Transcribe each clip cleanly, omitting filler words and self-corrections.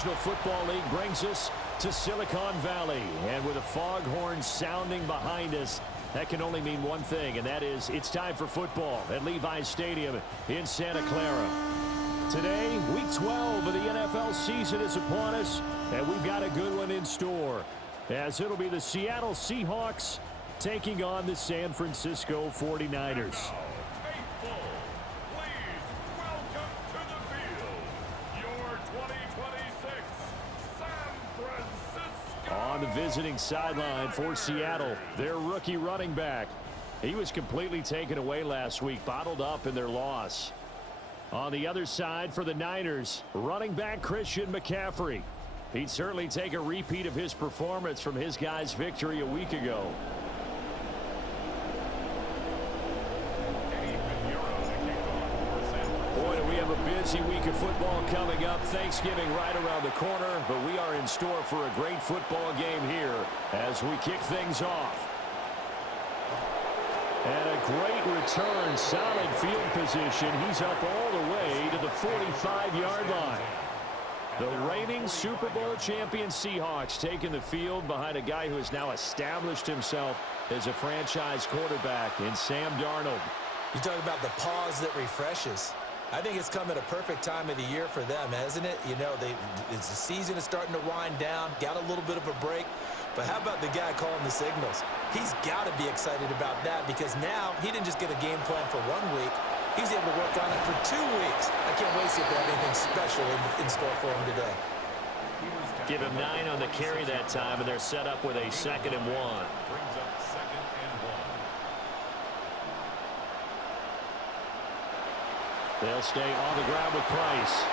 National Football League brings us to Silicon Valley. And with a foghorn sounding behind us, that can only mean one thing, and that is it's time for football at Levi's Stadium in Santa Clara. Today, Week 12 of the NFL season is upon us, and we've got a good one in store, as it'll be the Seattle Seahawks taking on the San Francisco 49ers. On the visiting sideline for Seattle, their rookie running back. He was completely taken away last week, bottled up in their loss. On the other side for the Niners, running back Christian McCaffrey. He'd certainly take a repeat of his performance from his guys' victory a week ago. Boy, do we have a busy week of football coming up. Thanksgiving right around the corner, but we are in store for a great football game here as we kick things off. And a great return, solid field position. He's up all the way to the 45-yard line. The reigning Super Bowl champion Seahawks taking the field behind a guy who has now established himself as a franchise quarterback in Sam Darnold. You talk about the pause that refreshes. I think it's come at a perfect time of the year for them, hasn't it? You know, the season is starting to wind down, got a little bit of a break. But how about the guy calling the signals? He's got to be excited about that because now he didn't just get a game plan for 1 week. He's able to work on it for 2 weeks. I can't wait to see if they have anything special in store for him today. Give him 9 on the carry that time, and they're set up with a 2nd and 1. They'll stay on the ground with Price.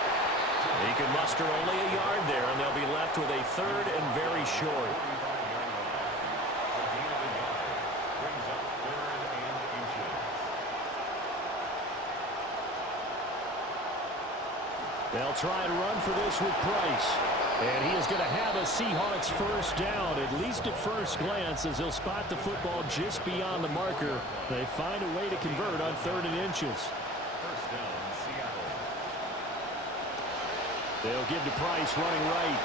He can muster only a yard there, and they'll be left with a 3rd and very short. They'll try and run for this with Price. And he is going to have a Seahawks first down, at least at first glance, as he'll spot the football just beyond the marker. They find a way to convert on 3rd and inches. They'll give to Price running right.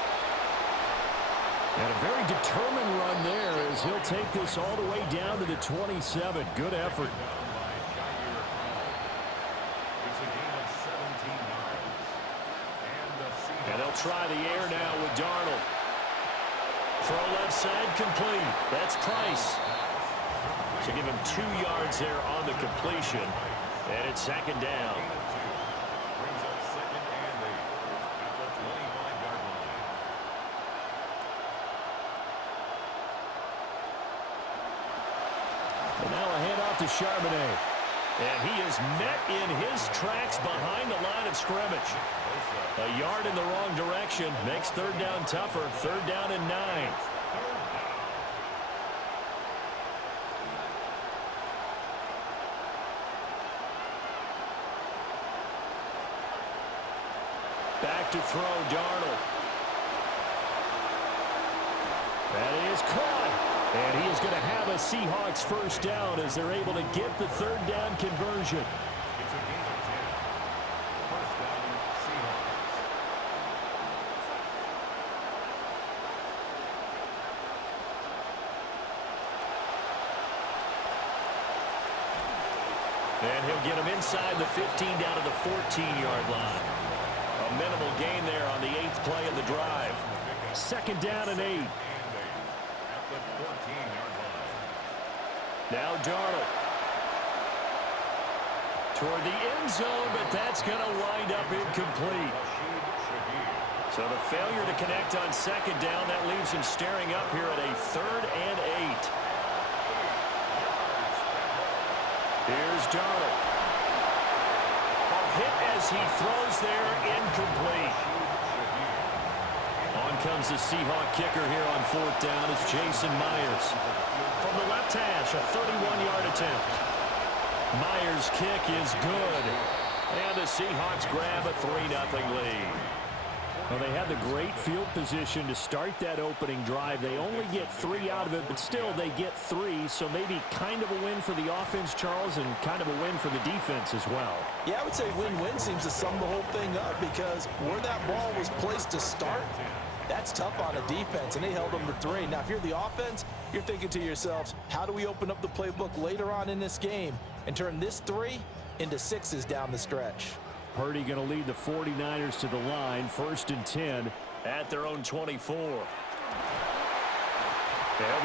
And a very determined run there as he'll take this all the way down to the 27. Good effort. And they'll try the air now with Darnold. Throw left side complete. That's Price. So give him 2 yards there on the completion. And it's 2nd down. And now a handoff to Charbonnet. And he is met in his tracks behind the line of scrimmage. A yard in the wrong direction makes 3rd down tougher. 3rd down and 9. Back to throw, Darnold. That is caught. And he is going to have a Seahawks first down as they're able to get the 3rd down conversion. And he'll get him inside the 15 down to the 14-yard line. A minimal gain there on the 8th play of the drive. 2nd down and 8. Now Darnold. Toward the end zone, but that's going to wind up incomplete. So the failure to connect on 2nd down, that leaves him staring up here at a 3rd and 8. Here's Darnold. A hit as he throws there, incomplete. On comes the Seahawk kicker here on 4th down. It's Jason Myers. From the left hash, a 31-yard attempt. Myers' kick is good. And the Seahawks grab a 3-0 lead. Well, they had the great field position to start that opening drive. They only get 3 out of it, but still they get 3, so maybe kind of a win for the offense, Charles, and kind of a win for the defense as well. Yeah, I would say win-win seems to sum the whole thing up because where that ball was placed to start, that's tough on a defense, and they held them to 3. Now, if you're the offense, you're thinking to yourselves, how do we open up the playbook later on in this game and turn this 3 into 6s down the stretch? Purdy going to lead the 49ers to the line, 1st and 10 at their own 24. They'll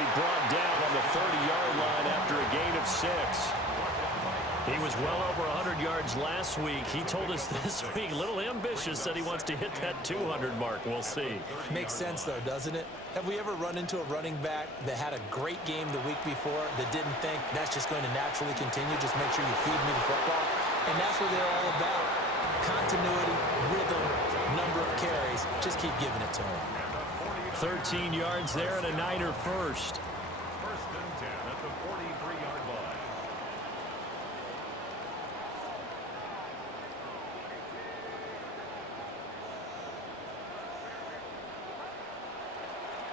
be brought down on the 30-yard line after a gain of 6. He was well over 100 yards last week. He told us this week, a little ambitious, that he wants to hit that 200 mark. We'll see. Makes sense, though, doesn't it? Have we ever run into a running back that had a great game the week before that didn't think that's just going to naturally continue? Just make sure you feed me the football. And that's what they're all about. Continuity, rhythm, number of carries. Just keep giving it to him. 13 yards there and a Niner first. 1st and 10 at the 43-yard line.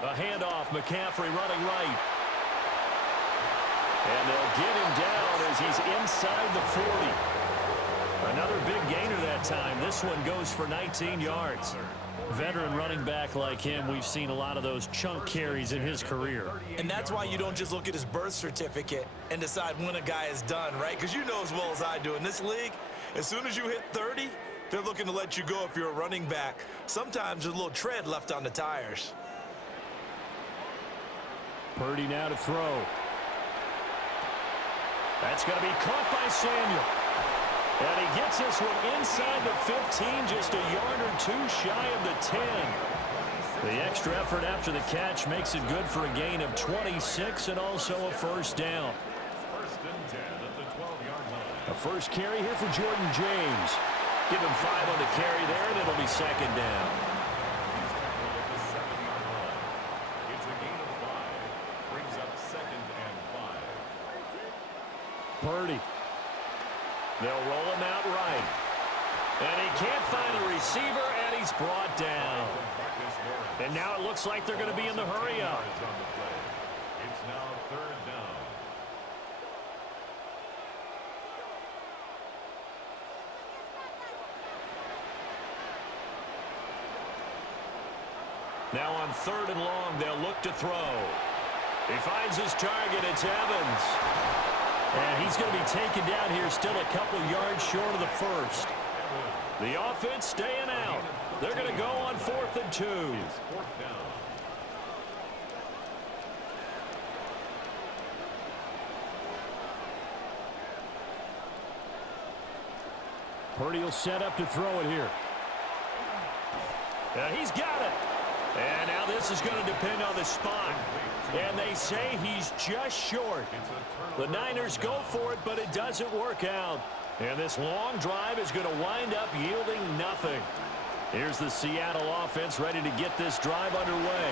A handoff, McCaffrey running right. And they'll get him down as he's inside the 40. Another big gainer that time. This one goes for 19 yards. Veteran running back like him, we've seen a lot of those chunk carries in his career. And that's why you don't just look at his birth certificate and decide when a guy is done, right? Because you know as well as I do, in this league, as soon as you hit 30, they're looking to let you go if you're a running back. Sometimes there's a little tread left on the tires. Purdy now to throw. That's going to be caught by Samuel. And he gets this one inside the 15, just a yard or 2 shy of the 10. The extra effort after the catch makes it good for a gain of 26 and also a 1st down. 1st and 10 at the 12-yard line. A first carry here for Jordan James. Give him 5 on the carry there, and it'll be 2nd down. He's tackled at the 7-yard line. It's a gain of 5. Brings up 2nd and 5. Purdy. They'll roll him out right. And he can't find a receiver, and he's brought down. And now it looks like they're going to be in the hurry-up. It's now 3rd down. Now on 3rd and long, they'll look to throw. He finds his target. It's Evans. And he's going to be taken down here, still a couple yards short of the 1st. The offense staying out. They're going to go on 4th and 2. 4th down. Purdy will set up to throw it here. And he's got it. And now this is going to depend on the spot. And they say he's just short. The Niners go for it, but it doesn't work out. And this long drive is going to wind up yielding nothing. Here's the Seattle offense ready to get this drive underway.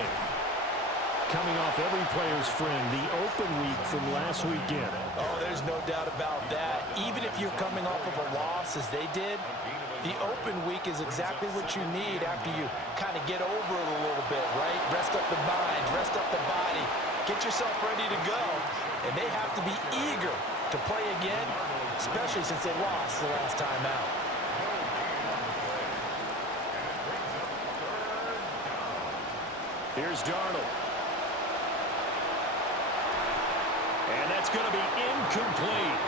Coming off every player's friend, the open week from last weekend. Oh, there's no doubt about that. Even if you're coming off of a loss as they did, the open week is exactly what you need after you kind of get over it a little bit, right? Rest up the mind, rest up the body, get yourself ready to go. And they have to be eager to play again, especially since they lost the last time out. Here's Darnold. And that's going to be incomplete.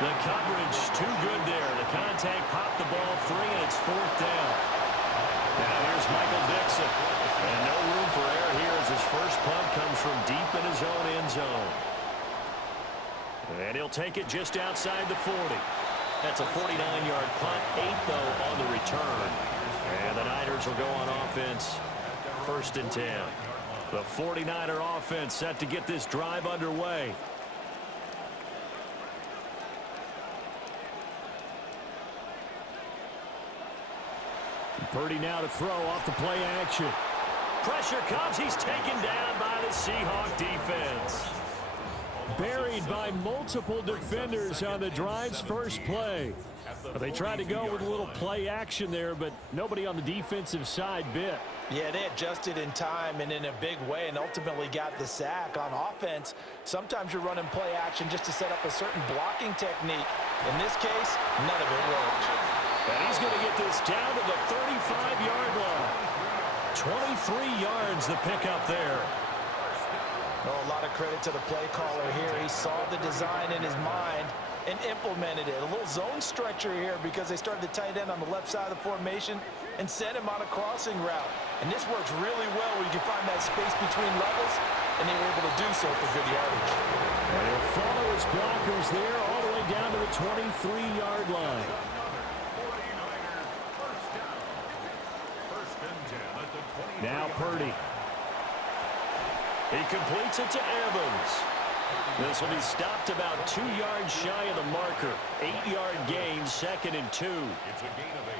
The coverage too good there. The contact popped the ball free, and it's 4th down. Now here's Michael Dixon. And no room for error here as his first punt comes from deep in his own end zone. And he'll take it just outside the 40. That's a 49-yard punt, 8 though on the return. And the Niners will go on offense, 1st and 10. The 49er offense set to get this drive underway. Purdy now to throw off the play action. Pressure comes. He's taken down by the Seahawk defense. Buried by multiple defenders on the drive's first play. They tried to go with a little play action there, but nobody on the defensive side bit. Yeah, they adjusted in time and in a big way and ultimately got the sack. On offense, sometimes you're running play action just to set up a certain blocking technique. In this case, none of it worked. And he's going to get this down to the 35-yard line. 23 yards the pickup there. Oh, a lot of credit to the play caller here. He saw the design in his mind and implemented it. A little zone stretcher here because they started the tight end on the left side of the formation and sent him on a crossing route. And this works really well where you can find that space between levels, and they were able to do so for good yardage. And he'll follow his blockers there all the way down to the 23-yard line. Now Purdy. He completes it to Evans. This will be stopped about 2 yards shy of the marker. 8-yard gain, 2nd and 2. It's a gain of 8.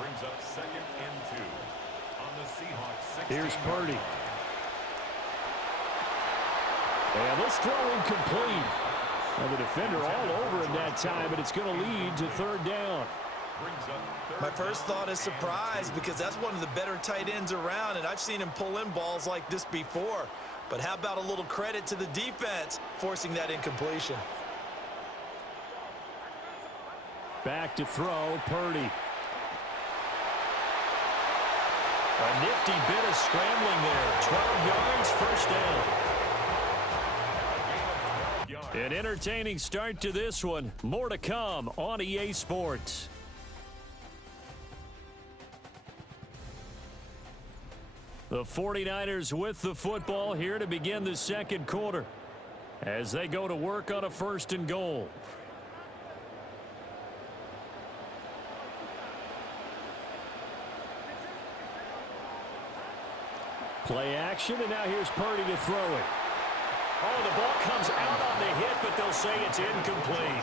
Brings up 2nd and 2 on the Seahawks 16. Here's Purdy. And this throw incomplete. Well, the defender all over him that time, but it's going to lead to 3rd down. My first thought is surprise because that's one of the better tight ends around, and I've seen him pull in balls like this before. But how about a little credit to the defense forcing that incompletion? Back to throw, Purdy. A nifty bit of scrambling there. 12 yards, 1st down. An entertaining start to this one. More to come on EA Sports. The 49ers with the football here to begin the 2nd quarter as they go to work on a 1st and goal. Play action, and now here's Purdy to throw it. Oh, the ball comes out on the hit, but they'll say it's incomplete.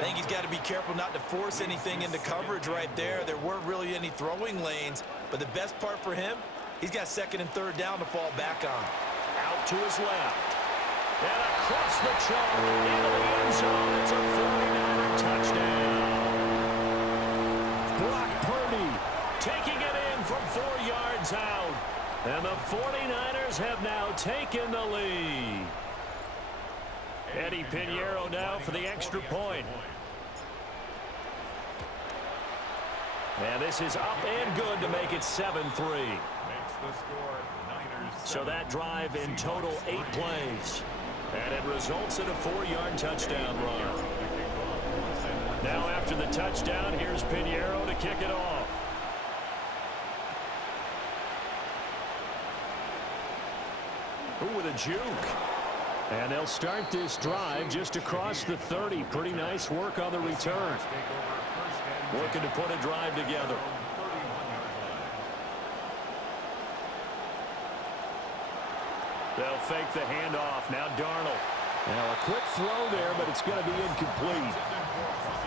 I think he's got to be careful not to force anything into coverage right there. There weren't really any throwing lanes, but the best part for him, he's got 2nd and 3rd down to fall back on. Out to his left. And across the chalk into the end zone. It's a 49er touchdown. Brock Purdy taking it in from 4 yards out. And the 49ers have now taken the lead. Eddie Pinheiro now for the extra point. And this is up and good to make it 7-3. So that drive in total 8 plays. And it results in a 4-yard touchdown run. Now after the touchdown, here's Pinheiro to kick it off. Ooh, with a juke. And they'll start this drive just across the 30. Pretty nice work on the return. Working to put a drive together. They'll fake the handoff. Now Darnold. Now a quick throw there, but it's going to be incomplete.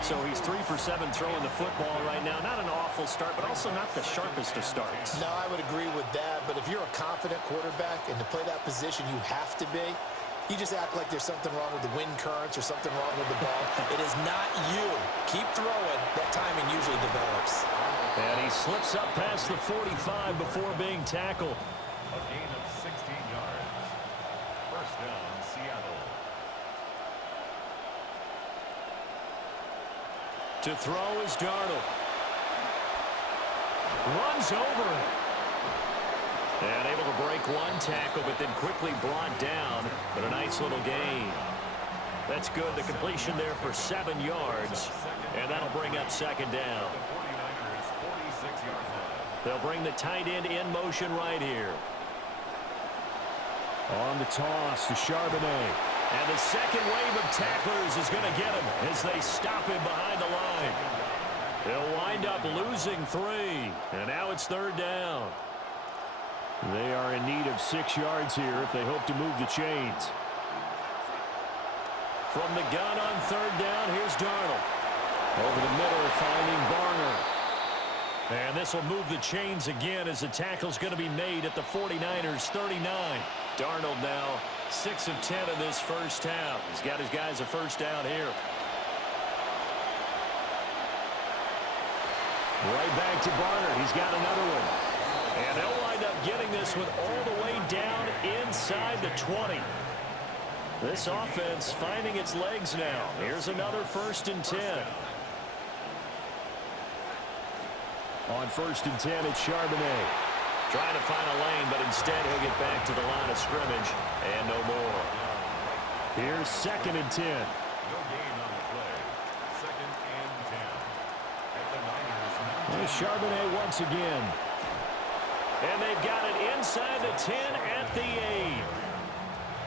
So he's 3 for 7 throwing the football right now. Not an awful start, but also not the sharpest of starts. No, I would agree with that. But if you're a confident quarterback and to play that position, you have to be. You just act like there's something wrong with the wind currents or something wrong with the ball. It is not you. Keep throwing. That timing usually develops. And he slips up past the 45 before being tackled. A gain of 16 yards. 1st down, Seattle. To throw is Darnold. Runs over it. And able to break one tackle, but then quickly brought down. But a nice little gain. That's good. The completion there for 7 yards. And that'll bring up 2nd down. They'll bring the tight end in motion right here. On the toss to Charbonnet. And the second wave of tacklers is going to get him as they stop him behind the line. They'll wind up losing 3. And now it's 3rd down. They are in need of 6 yards here if they hope to move the chains. From the gun on 3rd down, here's Darnold. Over the middle, finding Barner. And this will move the chains again as the tackle's going to be made at the 49ers' 39. Darnold now 6 of 10 in this first half. He's got his guys a first down here. Right back to Barner. He's got another one. And they'll wind up getting this one all the way down inside the 20. This offense finding its legs now. Here's another 1st and 10. On 1st and 10, it's Charbonnet. Trying to find a lane, but instead he'll get back to the line of scrimmage and no more. Here's 2nd and 10. No gain on the play. 2nd and 10. At the Niners. There's Charbonnet once again. And they've got it inside the 10 at the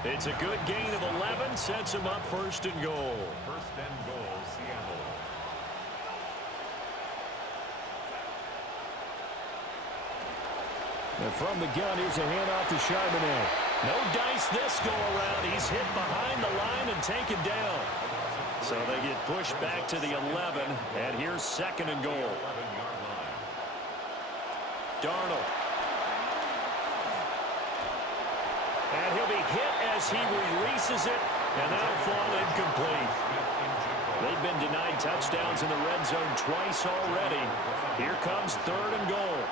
8. It's a good gain of 11, sets them up 1st and goal. 1st and goal, Seattle. And from the gun, here's a handoff to Charbonnet. No dice this go-around. He's hit behind the line and taken down. So they get pushed back to the 11, and here's 2nd and goal. 11-yard line. Darnold. And he'll be hit as he releases it, and that'll fall incomplete. They've been denied touchdowns in the red zone twice already. Here comes 3rd and goal.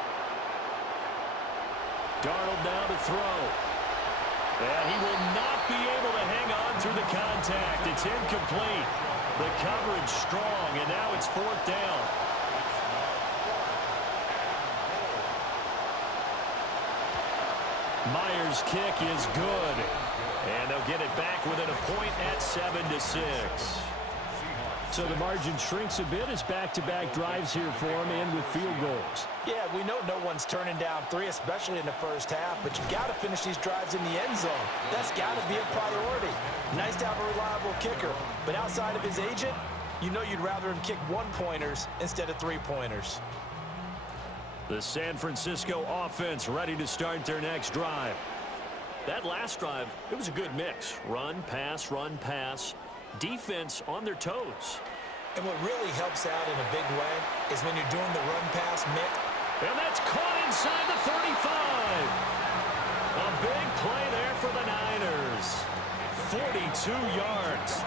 Darnold now to throw. And he will not be able to hang on through the contact. It's incomplete. The coverage strong, and now it's 4th down. Myers' kick is good. And they'll get it back within a point at 7-6. So the margin shrinks a bit as back-to-back drives here for him and with field goals. Yeah, we know no one's turning down 3, especially in the first half, but you got to finish these drives in the end zone. That's got to be a priority. Nice to have a reliable kicker, but outside of his agent, you know you'd rather him kick 1-pointers instead of 3-pointers. The San Francisco offense ready to start their next drive. That last drive, it was a good mix. Run, pass. Defense on their toes. And what really helps out in a big way is when you're doing the run-pass mix. And that's caught inside the 35. A big play there for the Niners. 42 yards.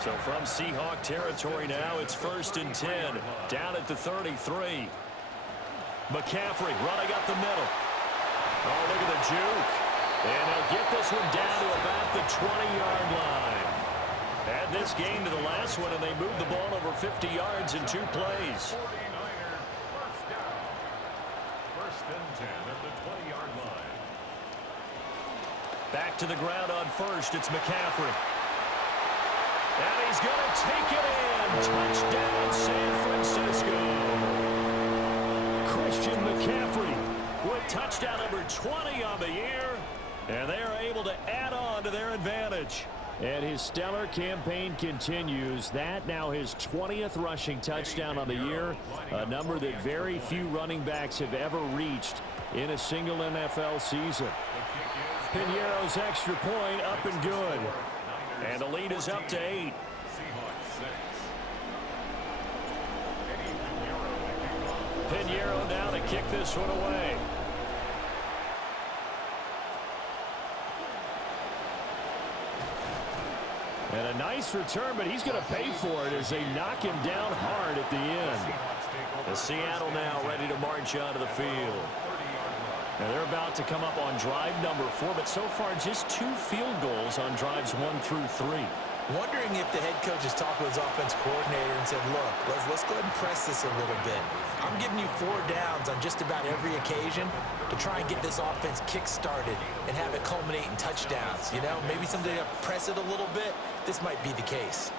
So from Seahawk territory now, it's 1st and 10. Down at the 33. McCaffrey running up the middle. Oh, look at the juke. And they'll get this one down to about the 20-yard line. Add this game to the last one, and they moved the ball over 50 yards in 2 plays. 49er first down. 1st and 10 at the 20-yard line. Back to the ground on 1st. It's McCaffrey. And he's going to take it in. Touchdown, San Francisco. Christian McCaffrey with touchdown number 20 on the year. And they are able to add on to their advantage. And his stellar campaign continues. That now his 20th rushing touchdown on the year, a number that very few running backs have ever reached in a single NFL season. Piñeiro's extra point up and good. And the lead is up to 8. Piñeiro now to kick this one away. And a nice return, but he's going to pay for it as they knock him down hard at the end. The Seattle now ready to march onto the field. And they're about to come up on drive number 4, but so far just 2 field goals on drives 1 through 3. Wondering if the head coach has talked with his offense coordinator and said, look, let's go ahead and press this a little bit. I'm giving you 4 downs on just about every occasion to try and get this offense kick-started and have it culminate in touchdowns. You know, maybe someday to press it a little bit. This might be the case.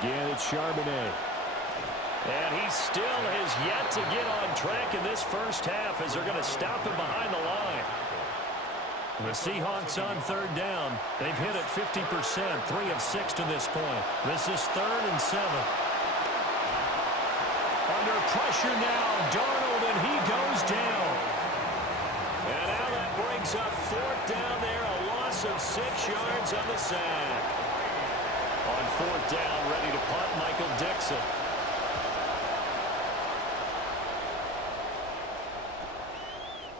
Again, it's Charbonnet. And he still has yet to get on track in this first half as they're going to stop him behind the line. The Seahawks on 3rd down. They've hit it 50%, 3 of 6 to this point. This is 3rd and 7. Under pressure now, Darnold, and he goes down. And now that brings up 4th down there, a loss of 6 yards on the sack. On 4th down, ready to punt, Michael Dixon.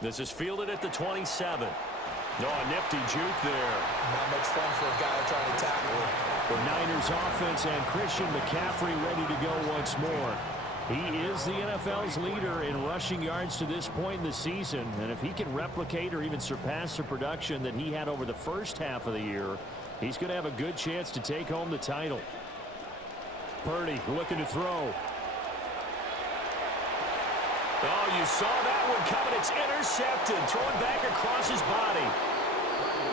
This is fielded at the 27. Oh, a nifty juke there. Not much fun for a guy trying to tackle him. For Niners offense and Christian McCaffrey ready to go once more. He is the NFL's leader in rushing yards to this point in the season. And if he can replicate or even surpass the production that he had over the first half of the year, he's going to have a good chance to take home the title. Purdy looking to throw. Oh, you saw that one coming. It's intercepted. Thrown back across his body.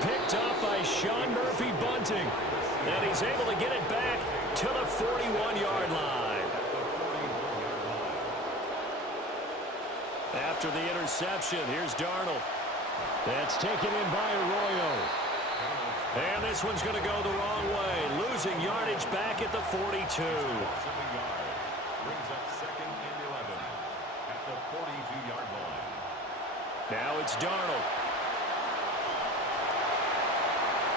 Picked up by Sean Murphy-Bunting. And he's able to get it back to the 41-yard line. After the interception, here's Darnold. That's taken in by Arroyo. And this one's going to go the wrong way. Losing yardage back at the 42. Brings up second and 11 at the 42-yard line. Now it's Darnold.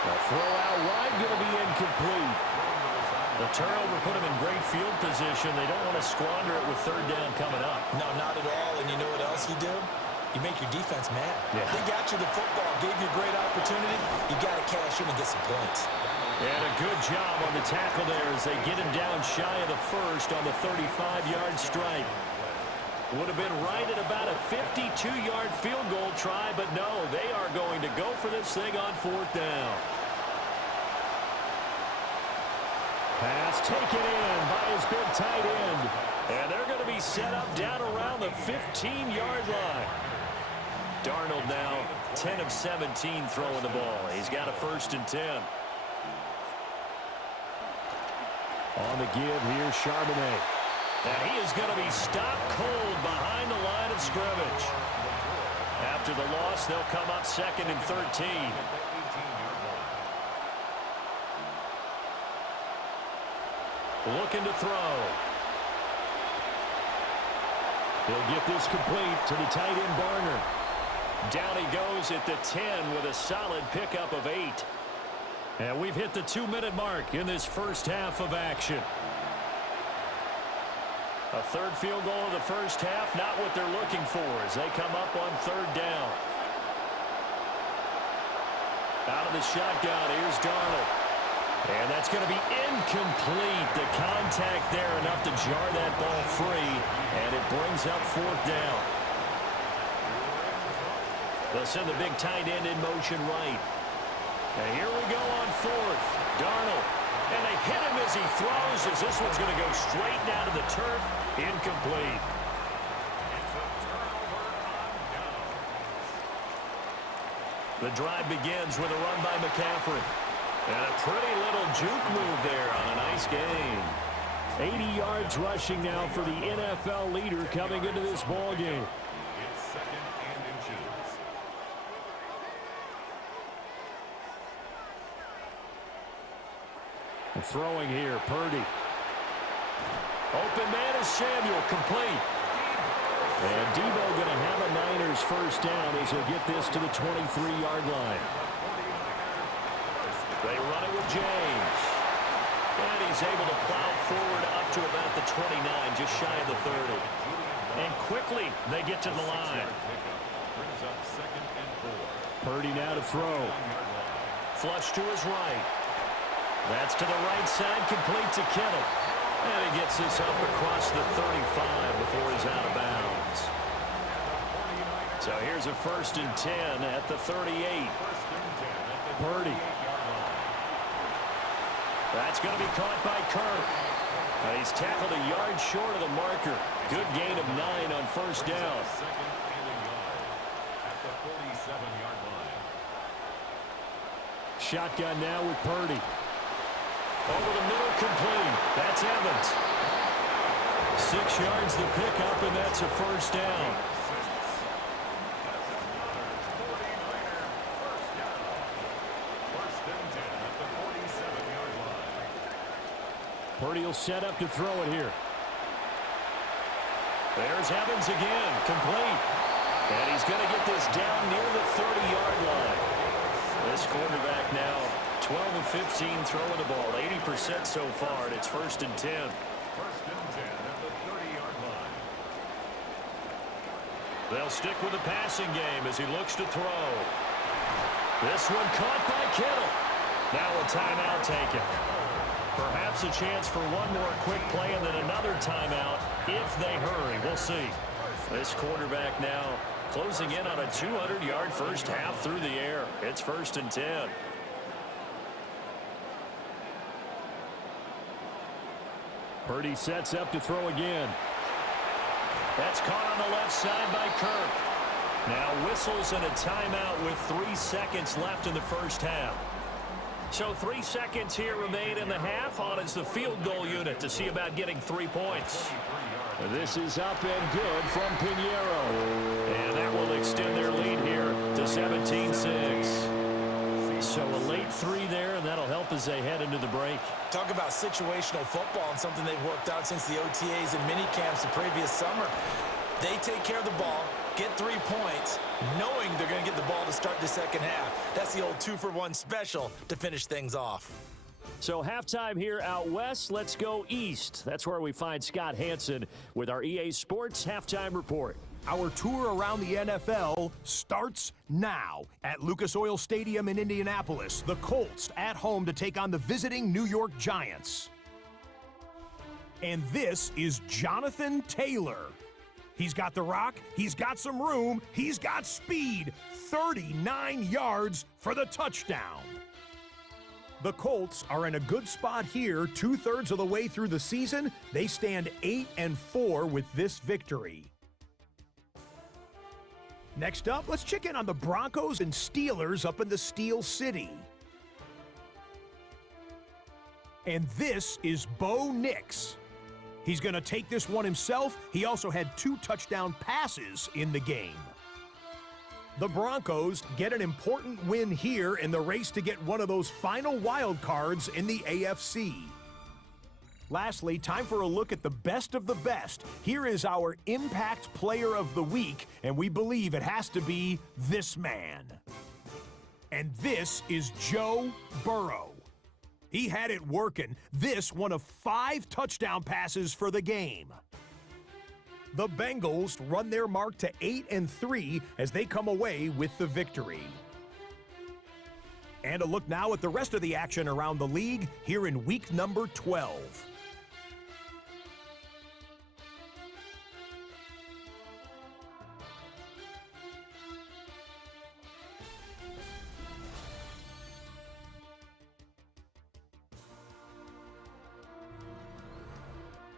The throw out wide going to be incomplete. The turnover put him in great field position. They don't want to squander it with third down coming up. No, not at all. And you know what else you do? You make your defense mad. Yeah. They got you the football, gave you a great opportunity. You got to cash in and get some points. And a good job on the tackle there as they get him down shy of the first on the 35-yard strike. Would have been right at about a 52-yard field goal try, but no, they are going to go for this thing on fourth down. Pass taken in by his big tight end. And they're going to be set up down around the 15-yard line. Darnold now 10 of 17 throwing the ball. He's got a 1st and 10. On the give here, Charbonnet. And he is going to be stopped cold behind the line of scrimmage. After the loss, they'll come up 2nd and 13. Looking to throw. He'll get this complete to the tight end Barner. Down he goes at the 10 with a solid pickup of 8. And we've hit the 2-minute mark in this first half of action. A third field goal of the first half, not what they're looking for as they come up on third down. Out of the shotgun, here's Darnold. And that's going to be incomplete. The contact there enough to jar that ball free, and it brings up fourth down. They'll send the big tight end in motion right. And here we go on fourth. Darnold. And they hit him as he throws, as this one's going to go straight down to the turf. Incomplete. It's a turnover on downs. The drive begins with a run by McCaffrey. And a pretty little juke move there on a nice game. 80 yards rushing now for the NFL leader coming into this ball game. It's 2nd and inches. And throwing here, Purdy. Open man is Samuel, complete. And Debo going to have a Niners 1st down as he'll get this to the 23-yard line. They run it with James. And he's able to plow forward up to about the 29, just shy of the 30. And quickly, they get to the line. Brings up 2nd and 4. Purdy now to throw. Flush to his right. That's to the right side, complete to Kittle. And he gets this up across the 35 before he's out of bounds. So here's a 1st and 10 at the 38. Purdy. That's going to be caught by Kirk. And he's tackled a yard short of the marker. Good gain of 9 on 1st down. 2nd and a yard at the 47-yard line. Shotgun now with Purdy. Over the middle, complete. That's Evans. 6 yards the pickup, and that's a 1st down. Purdy will set up to throw it here. There's Evans again, complete. And he's going to get this down near the 30-yard line. This quarterback now 12 of 15 throwing the ball, 80% so far, and it's 1st and 10. 1st and 10 at the 30-yard line. They'll stick with the passing game as he looks to throw. This one caught by Kittle. Now a timeout taken. Perhaps a chance for one more quick play and then another timeout if they hurry. We'll see. This quarterback now closing in on a 200-yard first half through the air. It's 1st and 10. Purdy sets up to throw again. That's caught on the left side by Kirk. Now whistles and a timeout with 3 seconds left in the first half. So 3 seconds here remain in the half. On is the field goal unit to see about getting 3 points. This is up and good from Pinheiro. And that will extend their lead here to 17-6. So a late 3 there, and that'll help as they head into the break. Talk about situational football and something they've worked out since the OTAs and mini camps the previous summer. They take care of the ball, get 3 points, knowing they're going to get the ball to start the second half. That's the old 2-for-1 special to finish things off. So halftime here out west. Let's go east. That's where we find Scott Hansen with our EA Sports Halftime Report. Our tour around the NFL starts now at Lucas Oil Stadium in Indianapolis. The Colts at home to take on the visiting New York Giants. And this is Jonathan Taylor. He's got the rock, he's got some room, he's got speed. 39 yards for the touchdown. The Colts are in a good spot here, 2/3 of the way through the season. They stand 8-4 with this victory. Next up, let's check in on the Broncos and Steelers up in the Steel City. And this is Bo Nix. He's going to take this one himself. He also had 2 touchdown passes in the game. The Broncos get an important win here in the race to get one of those final wild cards in the AFC. Lastly, time for a look at the best of the best. Here is our Impact Player of the Week, and we believe it has to be this man. And this is Joe Burrow. He had it working. This one of 5 touchdown passes for the game. The Bengals run their mark to 8-3 as they come away with the victory. And a look now at the rest of the action around the league here in week number 12.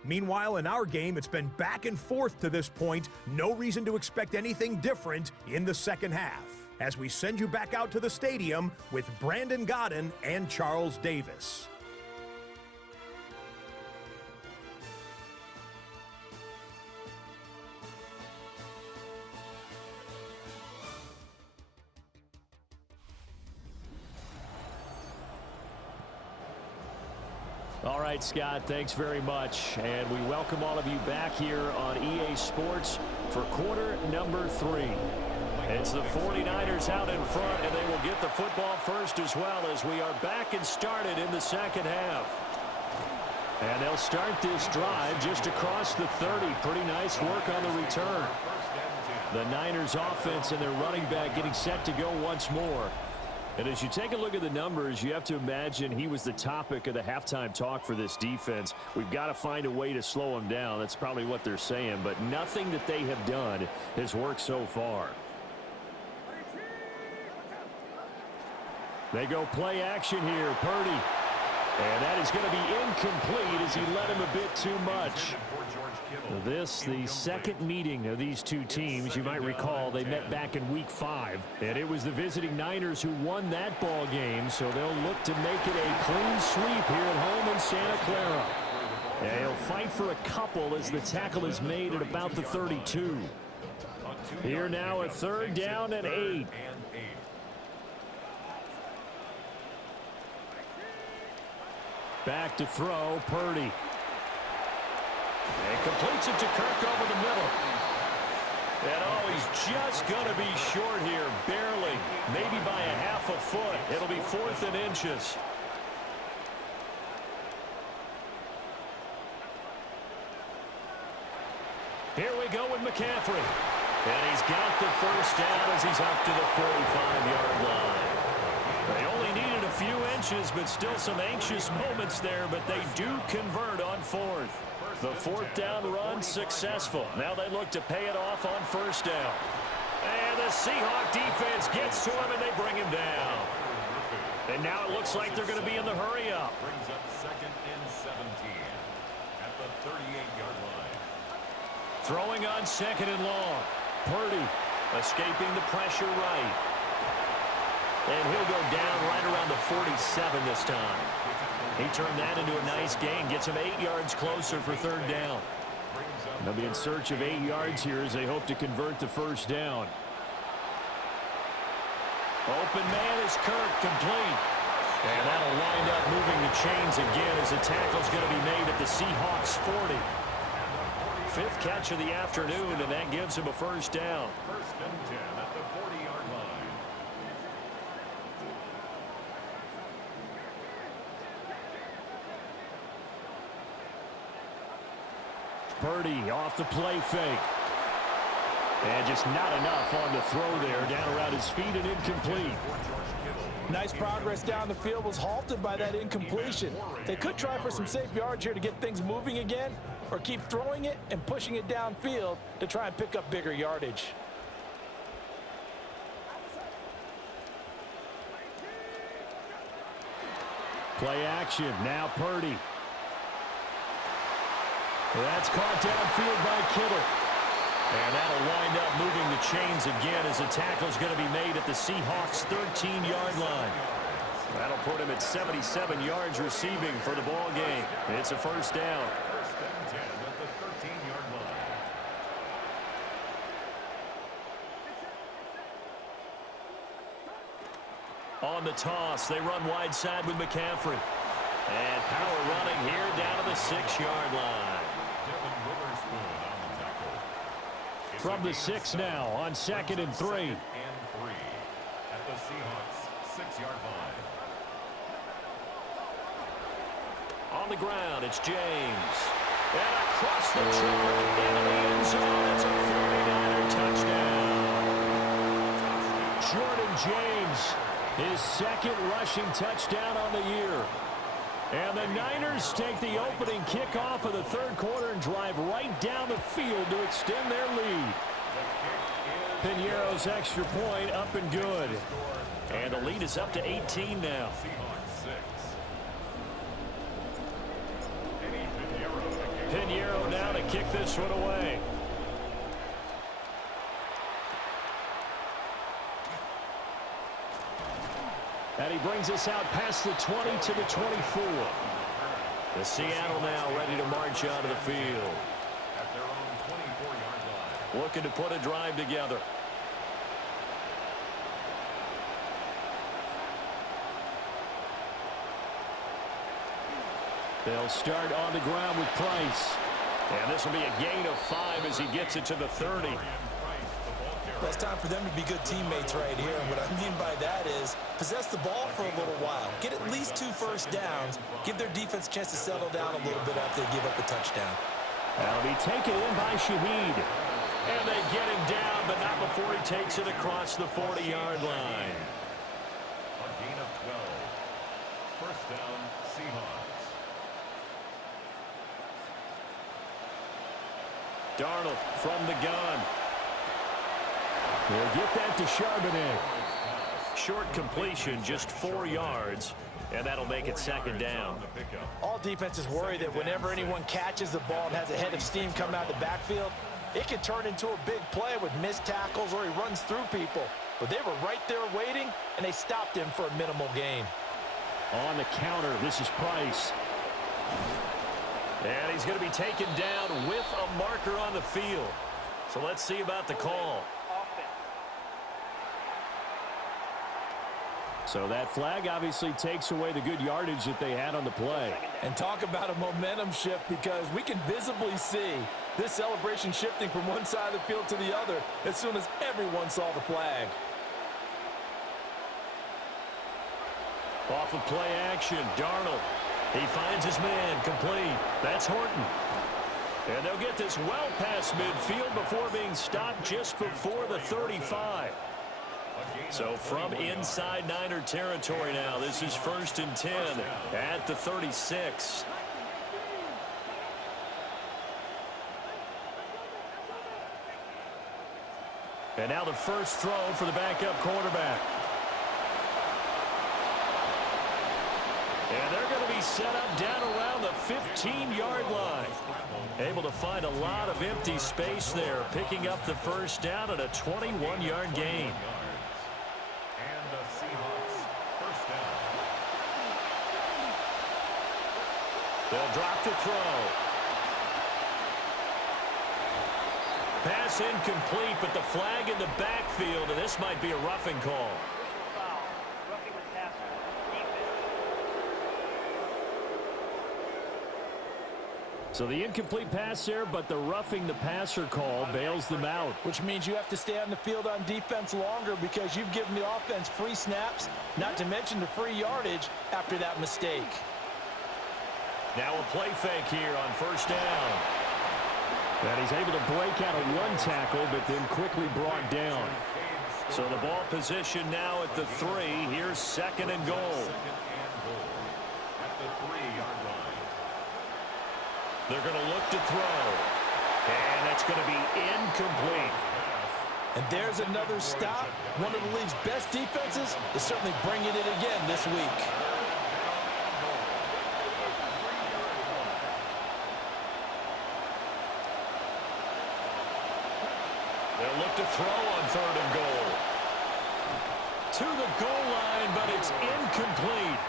Meanwhile, in our game, it's been back and forth to this point. No reason to expect anything different in the second half. As we send you back out to the stadium with Brandon Godden and Charles Davis. All right, Scott, thanks very much. And we welcome all of you back here on EA Sports for quarter number 3. It's the 49ers out in front, and they will get the football first as well as we are back and started in the second half. And they'll start this drive just across the 30. Pretty nice work on the return. The Niners offense and their running back getting set to go once more. And as you take a look at the numbers, you have to imagine he was the topic of the halftime talk for this defense. We've got to find a way to slow him down. That's probably what they're saying. But nothing that they have done has worked so far. They go play action here. Purdy. And that is going to be incomplete as he led him a bit too much. This, the second meeting of these two teams. You might recall they met back in week 5. And it was the visiting Niners who won that ball game. So they'll look to make it a clean sweep here at home in Santa Clara. And he'll fight for a couple as the tackle is made at about the 32. Here now a 3rd down and 8. Back to throw, Purdy. And completes it to Kirk over the middle. And oh, he's just going to be short here, barely. Maybe by a half a foot. It'll be 4th and inches. Here we go with McCaffrey. And he's got the first down as he's up to the 45-yard line. They only needed a few inches, but still some anxious moments there, but they do convert on fourth. The fourth down run successful. Now they look to pay it off on first down. And the Seahawk defense gets to him, and they bring him down. And now it looks like they're going to be in the hurry-up. Brings up 2nd and 17 at the 38-yard line. Throwing on 2nd and long. Purdy escaping the pressure right. And he'll go down right around the 47 this time. He turned that into a nice gain. Gets him 8 yards closer for third down. They'll be in search of 8 yards here as they hope to convert the first down. Open man is Kirk, complete. And that'll wind up moving the chains again as the tackle's going to be made at the Seahawks 40. Fifth catch of the afternoon, and that gives him a first down. 1st and 10 at the 40-yard line. Purdy off the play fake. And just not enough on the throw there. Down around his feet and incomplete. Nice progress down the field was halted by that incompletion. They could try for some safe yards here to get things moving again, or keep throwing it and pushing it downfield to try and pick up bigger yardage. Play action. Now Purdy. That's caught downfield by Kittle. And that'll wind up moving the chains again as the tackle's going to be made at the Seahawks' 13-yard line. That'll put him at 77 yards receiving for the ball game. It's a first down. 1st and 10 at the 13-yard line. On the toss, they run wide side with McCaffrey. And power running here down to the 6-yard line. From the 6 now on 2nd and 3. 2nd and 3 at the Seahawks 6-yard line. On the ground, it's James. And across the chalk into the end zone. It's a 49er touchdown. Jordan James, his 2nd rushing touchdown on the year. And the Niners take the opening kickoff of the 3rd quarter and drive right down the field to extend their lead. Piñeiro's extra point up and good. And the lead is up to 18 now. Piñeiro now to kick this one away. And he brings us out past the 20 to the 24. The Seattle now ready to march out of the field. At their own 24-yard line. Looking to put a drive together. They'll start on the ground with Price. And this will be a gain of 5 as he gets it to the 30. It's time for them to be good teammates right here. And what I mean by that is possess the ball for a little while. Get at least 2 first downs. Give their defense a chance to settle down a little bit after they give up a touchdown. That'll be taken in by Shaheed. And they get him down, but not before he takes it across the 40-yard line. A gain of 12. First down, Seahawks. Darnold from the gun. He'll get that to Charbonnet. Short completion, just 4 yards, and that'll make it 2nd down. All defenses worry that whenever anyone catches the ball and has a head of steam coming out of the backfield, it can turn into a big play with missed tackles or he runs through people. But they were right there waiting, and they stopped him for a minimal gain. On the counter, this is Price. And he's going to be taken down with a marker on the field. So let's see about the call. So that flag obviously takes away the good yardage that they had on the play. And talk about a momentum shift, because we can visibly see this celebration shifting from one side of the field to the other as soon as everyone saw the flag. Off of play action, Darnold. He finds his man, complete. That's Horton. And they'll get this well past midfield before being stopped just before the 35. So from inside Niner territory now, this is 1st and 10 at the 36. And now the first throw for the backup quarterback. And they're going to be set up down around the 15-yard line. Able to find a lot of empty space there, picking up the first down at a 21-yard gain. And the Seahawks first down. They'll drop the throw. Pass incomplete, but the flag in the backfield, and this might be a roughing call. So the incomplete pass there, but the roughing the passer call bails them out. Which means you have to stay on the field on defense longer because you've given the offense free snaps, not to mention the free yardage after that mistake. Now a play fake here on first down. And he's able to break out of one tackle, but then quickly brought down. So the ball position now at the 3. Here's 2nd and goal. At the 3-yard line. They're going to look to throw. And that's going to be incomplete. And there's another stop. One of the league's best defenses is certainly bringing it again this week. They'll look to throw on 3rd and goal. To the goal line, but it's incomplete.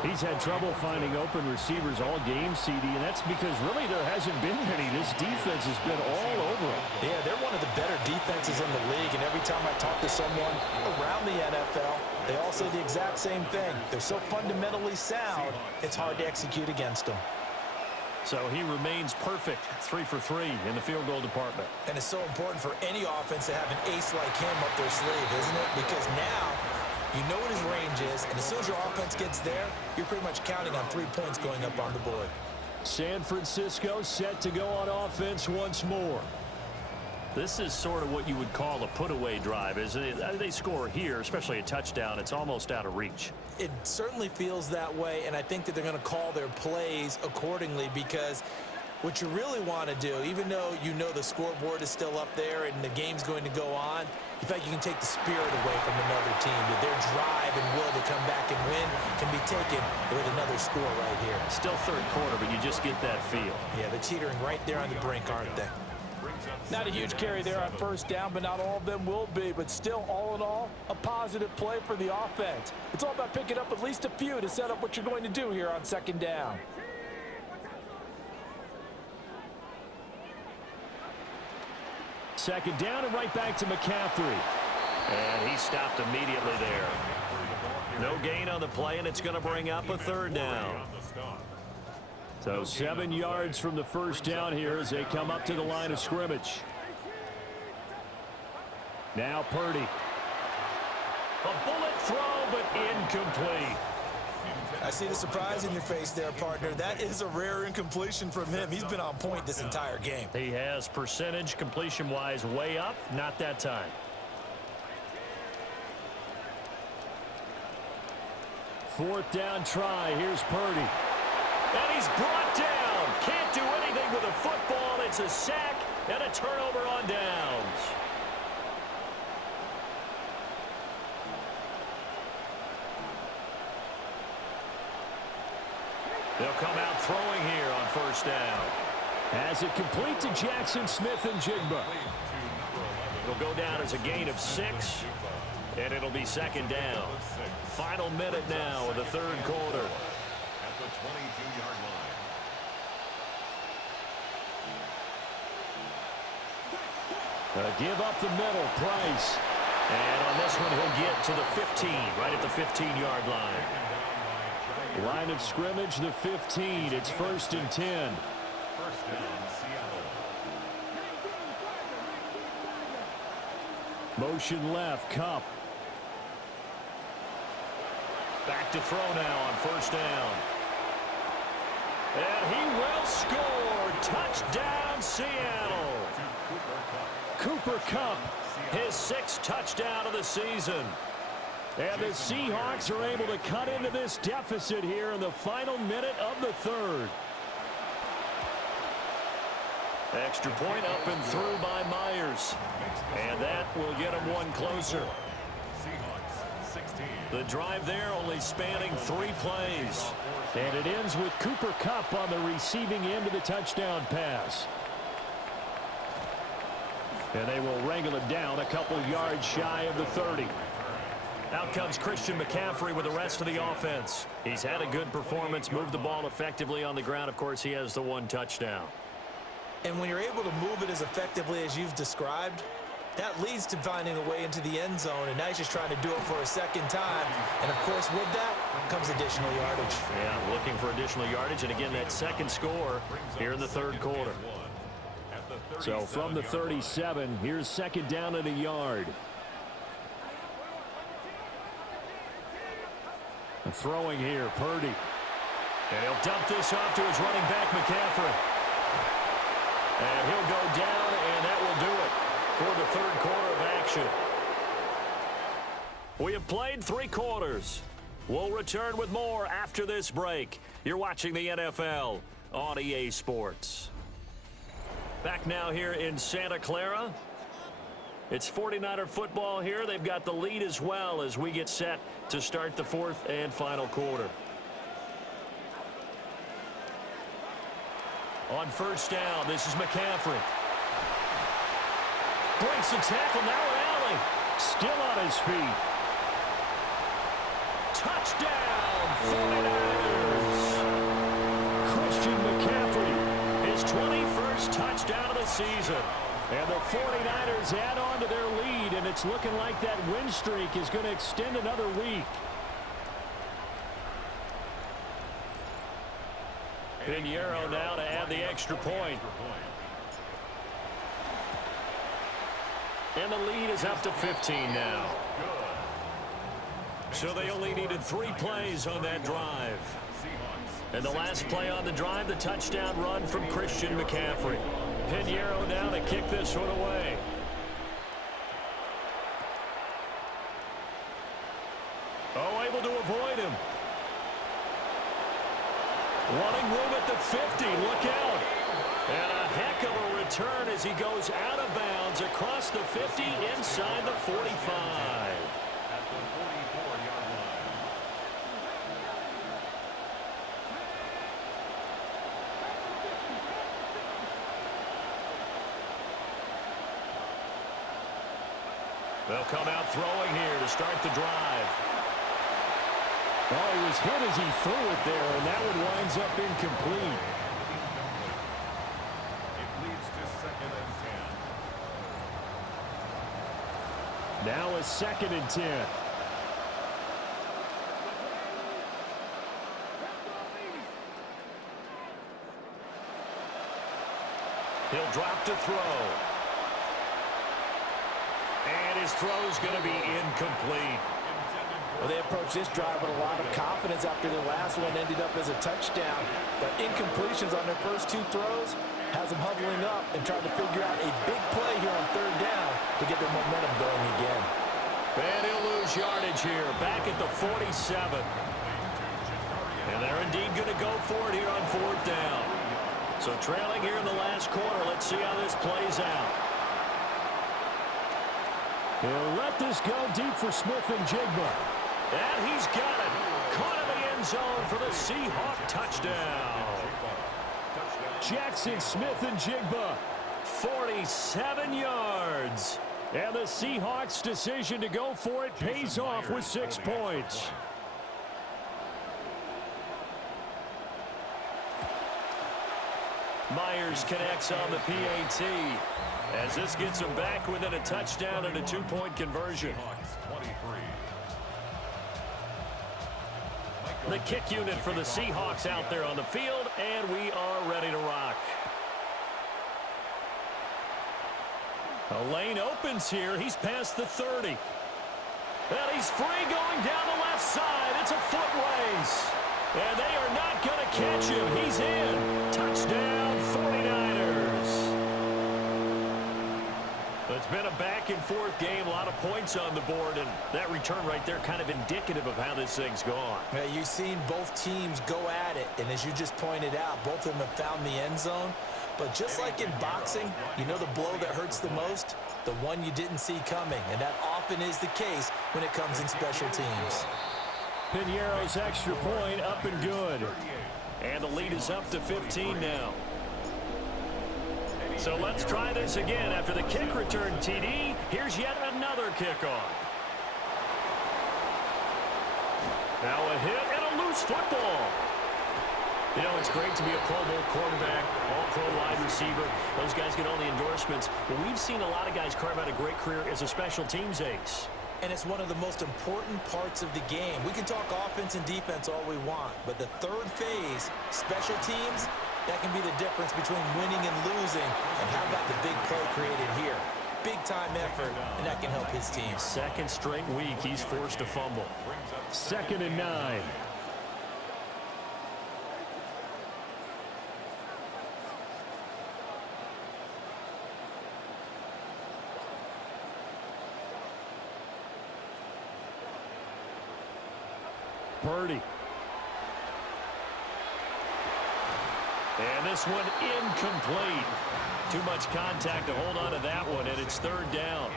He's had trouble finding open receivers all game, CD, and that's because really there hasn't been many. This defense has been all over him. Yeah, they're one of the better defenses in the league, and every time I talk to someone around the NFL, they all say the exact same thing. They're so fundamentally sound, it's hard to execute against them. So he remains perfect, 3 for 3 in the field goal department. And it's so important for any offense to have an ace like him up their sleeve, isn't it? Because now you know what his range is, and as soon as your offense gets there, you're pretty much counting on 3 points going up on the board. San Francisco set to go on offense once more. This is sort of what you would call a put-away drive, isn't it? They score here, especially a touchdown. It's almost out of reach. It certainly feels that way, and I think that they're going to call their plays accordingly because what you really want to do, even though you know the scoreboard is still up there and the game's going to go on, in fact, you can take the spirit away from another team. That their drive and will to come back and win can be taken with another score right here. Still 3rd quarter, but you just get that feel. Yeah, they're teetering right there on the brink, aren't they? Not a huge carry there on first down, but not all of them will be. But still, all in all, a positive play for the offense. It's all about picking up at least a few to set up what you're going to do here on 2nd down. Second down and right back to McCaffrey. And he stopped immediately there. No gain on the play, and it's going to bring up a 3rd down. So 7 yards from the first down here as they come up to the line of scrimmage. Now Purdy. A bullet throw, but incomplete. I see the surprise in your face there, partner. That is a rare incompletion from him. He's been on point this entire game. He has percentage completion-wise way up. Not that time. Fourth down try. Here's Purdy. And he's brought down. Can't do anything with a football. It's a sack and a turnover on downs. They'll come out throwing here on first down. As it complete to Jackson Smith and Jigba. It'll go down as a gain of 6, and it'll be 2nd down. Final minute now of the 3rd quarter. At the 22-yard line. Give up the middle, Price. And on this one, he'll get to the 15, right at the 15-yard line. Line of scrimmage, the 15. It's 1st and 10. First down, Seattle. Motion left, Cup. Back to throw now on first down. And he will score. Touchdown, Seattle. Cooper Kupp, his 6th touchdown of the season. And the Seahawks are able to cut into this deficit here in the final minute of the 3rd. Extra point up and through by Myers. And that will get him one closer. The drive there only spanning 3 plays. And it ends with Cooper Kupp on the receiving end of the touchdown pass. And they will wrangle it down a couple yards shy of the 30. Out comes Christian McCaffrey with the rest of the offense. He's had a good performance, moved the ball effectively on the ground. Of course, he has the 1 touchdown. And when you're able to move it as effectively as you've described, that leads to finding a way into the end zone, and now he's just trying to do it for a 2nd time. And, of course, with that comes additional yardage. Yeah, looking for additional yardage, and again, that 2nd score here in the 3rd quarter. So from the 37, here's 2nd down and a yard. Throwing here, Purdy. And he'll dump this off to his running back, McCaffrey. And he'll go down, and that will do it for the 3rd quarter of action. We have played 3 quarters. We'll return with more after this break. You're watching the NFL on EA Sports. Back now here in Santa Clara. It's 49er football here. They've got the lead as well as we get set to start the 4th and final quarter. On 1st down, this is McCaffrey. Breaks the tackle, now Allen. Still on his feet. Touchdown, 49ers. Christian McCaffrey, his 21st touchdown of the season. And the 49ers add on to their lead, and it's looking like that win streak is going to extend another week. Pinheiro now to add the extra point. And the lead is up to 15 now. So they only needed 3 plays on that drive. And the last play on the drive, the touchdown run from Christian McCaffrey. Pinheiro now to kick this one away. Oh, able to avoid him. Running room at the 50. Look out. And a heck of a return as he goes out of bounds across the 50 inside the 45. At the 44-yard line. They'll come out throwing here to start the drive. Oh, he was hit as he threw it there, and that one winds up incomplete. It leads to 2nd and 10. Now a 2nd and 10. He'll drop to throw. And his throw's going to be incomplete. Well, they approached this drive with a lot of confidence after their last one ended up as a touchdown. But incompletions on their first 2 throws has them huddling up and trying to figure out a big play here on 3rd down to get their momentum going again. And he'll lose yardage here, back at the 47. And they're indeed going to go for it here on 4th down. So trailing here in the last quarter, let's see how this plays out. He'll let this go deep for Smith and Jigba. And he's got it. Caught in the end zone for the Seahawk touchdown. Jackson Smith and Jigba, 47 yards. And the Seahawks' decision to go for it pays off with 6 points. Myers connects on the PAT as this gets him back within a touchdown and a 2-point conversion. The kick unit for the Seahawks out there on the field, and we are ready to rock. A lane opens here. He's past the 30. And he's free going down the left side. It's a foot race. And they are not going to catch him. He's in. Touchdown, 49ers. It's been a back-and-forth game, a lot of points on the board, and that return right there kind of indicative of how this thing's gone. Yeah, you've seen both teams go at it, and as you just pointed out, both of them have found the end zone. But just like in boxing, you know the blow that hurts the most? The one you didn't see coming, and that often is the case when it comes in special teams. Piñeiro's extra point up and good. And the lead is up to 15 now. So let's try this again. After the kick return TD, here's yet another kickoff. Now a hit and a loose football. You know, it's great to be a Pro Bowl quarterback, all-pro wide receiver. Those guys get all the endorsements. But we've seen a lot of guys carve out a great career as a special teams ace. And it's one of the most important parts of the game. We can talk offense and defense all we want, but the third phase, special teams, that can be the difference between winning and losing. And how about the big play created here? Big-time effort, and that can help his team. Second straight week, he's forced to fumble. 2nd and 9. Purdy. And this one incomplete. Too much contact to hold on to that one, and it's 3rd down.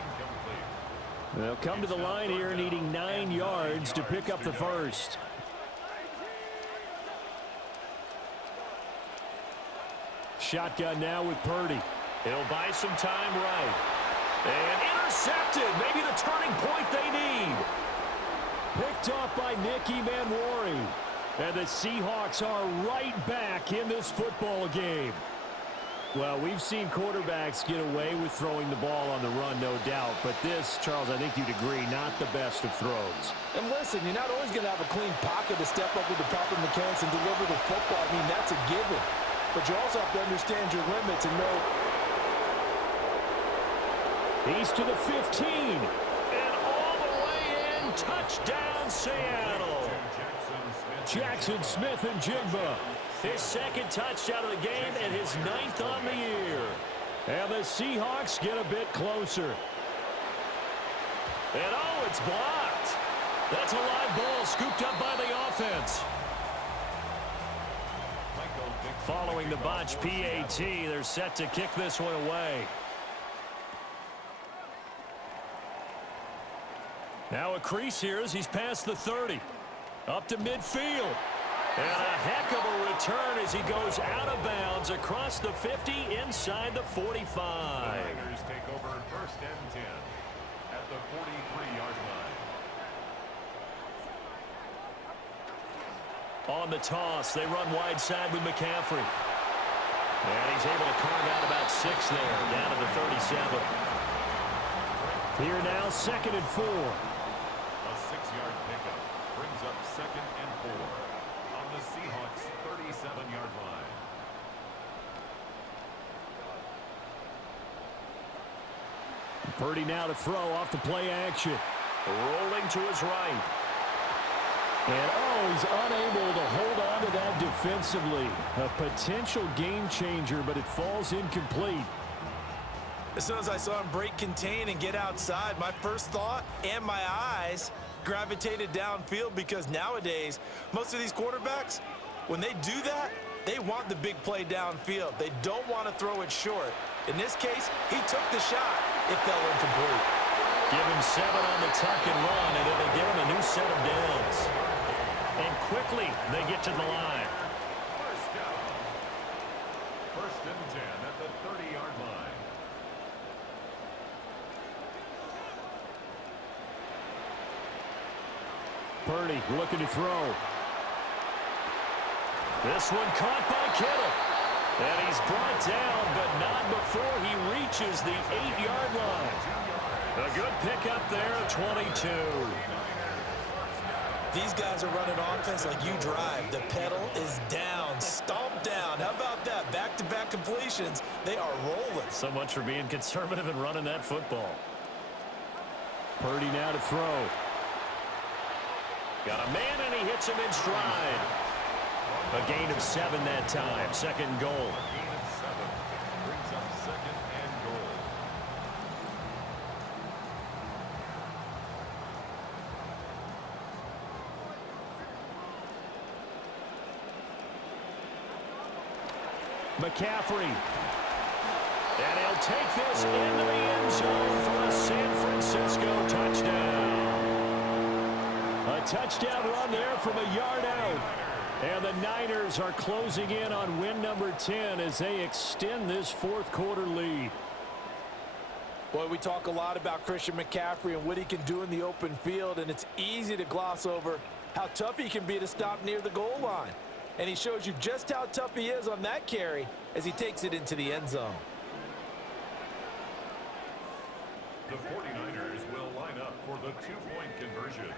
They'll come to the line here needing 9 yards to pick up the first. Shotgun now with Purdy. He'll buy some time right. And intercepted. Maybe the turning point they need. Picked off by Nicky Manwari. And the Seahawks are right back in this football game. Well, we've seen quarterbacks get away with throwing the ball on the run, no doubt. But this, Charles, I think you'd agree, not the best of throws. And listen, you're not always going to have a clean pocket to step up with the proper mechanics and deliver the football. I mean, that's a given. But you also have to understand your limits and know. He's to the 15. And all the way in. Touchdown, Seattle. Jackson Smith and Jigba. His 2nd touchdown of the game and his 9th on the year. And the Seahawks get a bit closer. And oh, it's blocked. That's a live ball scooped up by the offense. Following the botch PAT, they're set to kick this one away. Now a crease here as he's past the 30. Up to midfield. And a heck of a return as he goes out of bounds across the 50 inside the 45. Niners take over 1st and 10 at the 43-yard line. On the toss, they run wide side with McCaffrey. And he's able to carve out about 6 there, down to the 37. Here now, 2nd and 4. A 6-yard pickup brings up 2nd and 4 on the Seahawks' 37-yard line. Purdy now to throw off the play action. Rolling to his right. And oh, he's unable to hold on to that defensively. A potential game changer, but it falls incomplete. As soon as I saw him break contain and get outside, my first thought and my eyes gravitated downfield, because nowadays, most of these quarterbacks, when they do that, they want the big play downfield. They don't want to throw it short. In this case, he took the shot. It fell incomplete. Give him 7 on the tuck and run, and it'll give him a new set of downs. And quickly, they get to the line. First down. 1st and 10 at the 30-yard line. Purdy looking to throw. This one caught by Kittle. And he's brought down, but not before he reaches the 8-yard line. A good pickup there, 22. These guys are running offense like you drive. The pedal is down, stomped down. How about that? Back-to-back completions. They are rolling. So much for being conservative and running that football. Purdy now to throw. Got a man, and he hits him in stride. A gain of 7 that time. Second and goal. Gain of 7 brings up second and goal. McCaffrey. And he'll take this into the end zone for a San Francisco touchdown. A touchdown run there from a yard out. And the Niners are closing in on win number 10 as they extend this fourth quarter lead. Boy, we talk a lot about Christian McCaffrey and what he can do in the open field, and it's easy to gloss over how tough he can be to stop near the goal line. And he shows you just how tough he is on that carry as he takes it into the end zone. The 49ers will line up for the two-point conversion.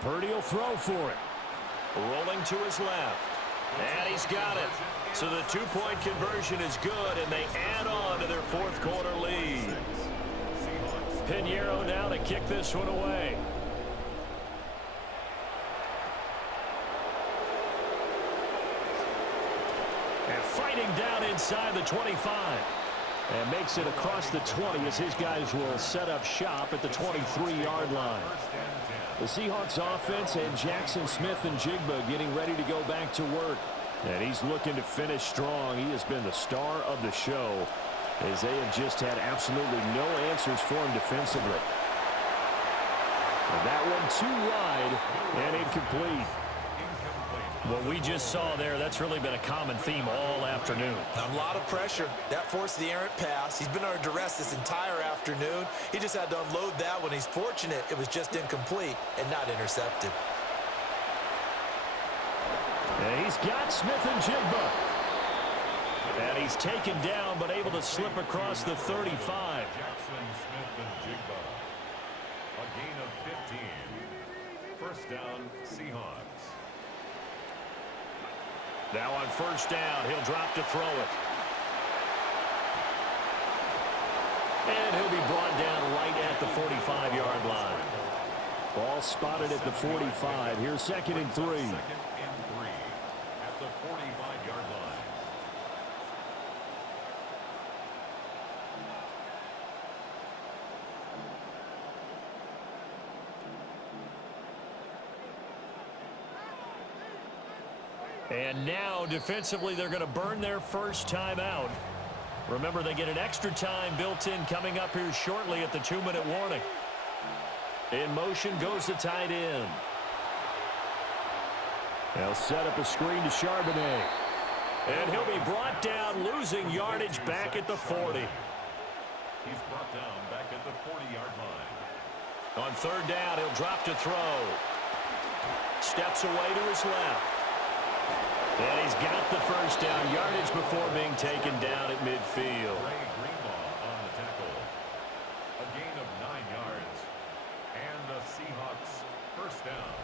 Purdy will throw for it. Rolling to his left. And he's got it. So the two-point conversion is good, and they add on to their fourth quarter lead. Pinheiro now to kick this one away. And fighting down inside the 25. And makes it across the 20 as his guys will set up shop at the 23-yard line. The Seahawks offense and Jackson Smith and Jigba getting ready to go back to work. And he's looking to finish strong. He has been the star of the show as they have just had absolutely no answers for him defensively. And that one too wide and incomplete. What we just saw there, that's really been a common theme all afternoon. A lot of pressure. That forced the errant pass. He's been under duress this entire afternoon. He just had to unload that one. He's fortunate it was just incomplete and not intercepted. And he's got Smith and Jigba. And he's taken down but able to slip across the 35. Jackson, Smith, and Jigba. A gain of 15. First down, Seahawks. Now on first down, he'll drop to throw it. And he'll be brought down right at the 45-yard line. Ball spotted at the 45. Here's second and 3. Second and 3 at the 45-yard line. And now, defensively, they're going to burn their first time out. Remember, they get an extra time built in coming up here shortly at the 2-minute warning. In motion goes the tight end. They'll set up a screen to Charbonnet. And he'll be brought down, losing yardage back at the 40. He's brought down back at the 40-yard line. On third down, he'll drop to throw. Steps away to his left. And he's got the first down yardage before being taken down at midfield. Ray Greenlaw on the tackle. A gain of 9 yards. And the Seahawks first down.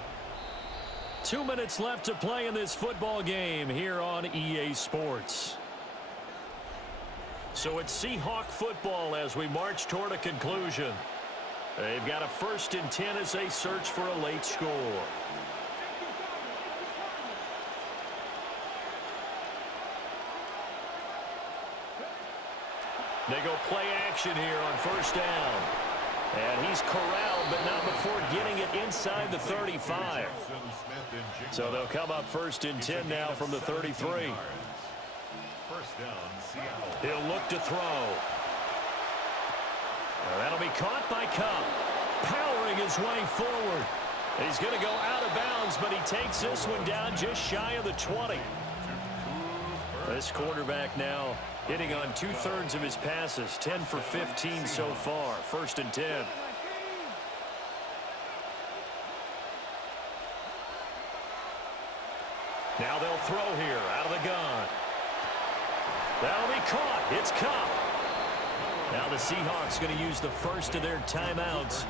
2 minutes left to play in this football game here on EA Sports. So it's Seahawk football as we march toward a conclusion. They've got a 1st and 10 as they search for a late score. They go play action here on first down. And he's corralled, but not before getting it inside the 35. So they'll come up 1st and 10 now from the 33. First down, Seattle. He'll look to throw. Well, that'll be caught by Cup. Powering his way forward. He's going to go out of bounds, but he takes this one down just shy of the 20. This quarterback now hitting on 2/3 of his passes, 10 for 15 so far. 1st and 10. Now they'll throw here out of the gun. That'll be caught. It's Cup. Now the Seahawks going to use the first of their timeouts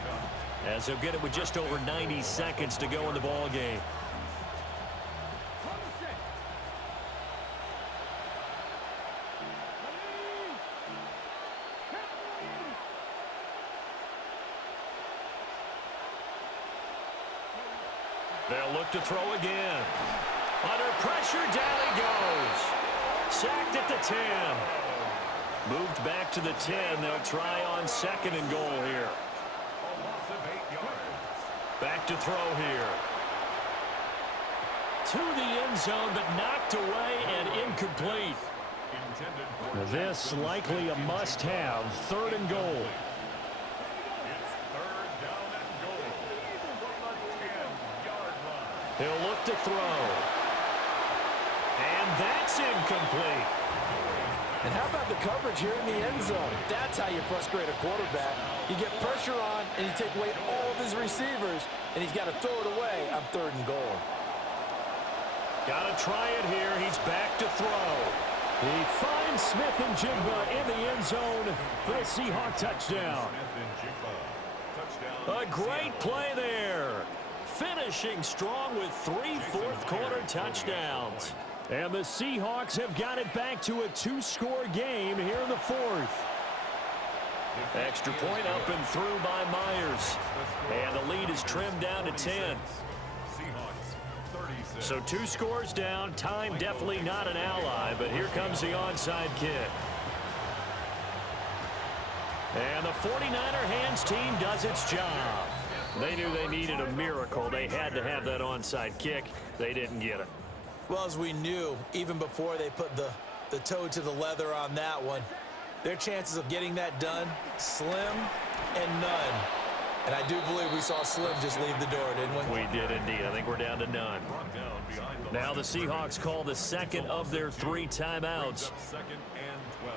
as they'll get it with just over 90 seconds to go in the ball game. They'll look to throw again. Under pressure, down he goes. Sacked at the 10. Moved back to the 10. They'll try on 2nd and goal here. A loss of 8 yards. Back to throw here. To the end zone, but knocked away and incomplete. Intended for This likely a must-have. 3rd and goal. It's 3rd down and goal from the 10-yard line. He'll look to throw. And that's incomplete. And how about the coverage here in the end zone? That's how you frustrate a quarterback. You get pressure on, and you take away all of his receivers, and he's got to throw it away on 3rd and goal. Got to try it here. He's back to throw. He finds Smith and Jigba in the end zone for the Seahawk touchdown. Smith and Jigba. Touchdown. A great play there. Finishing strong with 3 fourth-quarter touchdowns. And the Seahawks have got it back to a 2-score game here in the 4th. Extra point up and through by Myers. And the lead is trimmed down to 10. Seahawks 36. So 2 scores down. Time definitely not an ally, but here comes the onside kick. And the 49er hands team does its job. They knew they needed a miracle. They had to have that onside kick. They didn't get it. Well, as we knew, even before they put the toe to the leather on that one, their chances of getting that done, slim and none. And I do believe we saw Slim just leave the door, didn't we? We did indeed. I think we're down to none. Brought down behind the Now line. the Seahawks call the 2nd of their 3 timeouts. 2nd and 12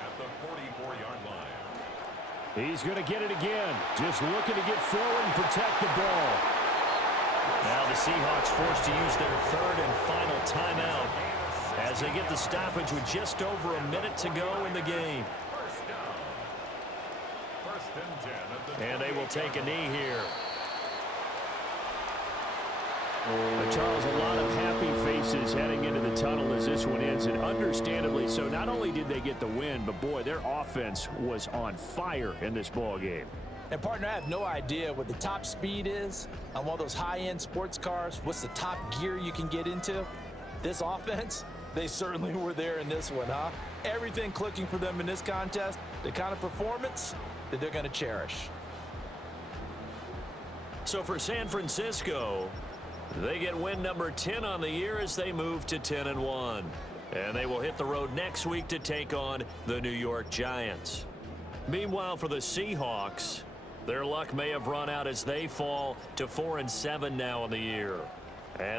at the 44-yard line. He's going to get it again. Just looking to get forward and protect the ball. Now the Seahawks forced to use their 3rd and final timeout as they get the stoppage with just over a minute to go in the game. First down. 1st and 10 at the And they will take a knee here. Oh. Charles, a lot of happy faces heading into the tunnel as this one ends, and understandably so. Not only did they get the win, but boy, their offense was on fire in this ball game. And, partner, I have no idea what the top speed is on one of those high-end sports cars. What's the top gear you can get into? This offense, they certainly were there in this one, huh? Everything clicking for them in this contest, the kind of performance that they're going to cherish. So for San Francisco, they get win number 10 on the year as they move to 10-1. And they will hit the road next week to take on the New York Giants. Meanwhile, for the Seahawks, their luck may have run out as they fall to 4-7 now in the year. And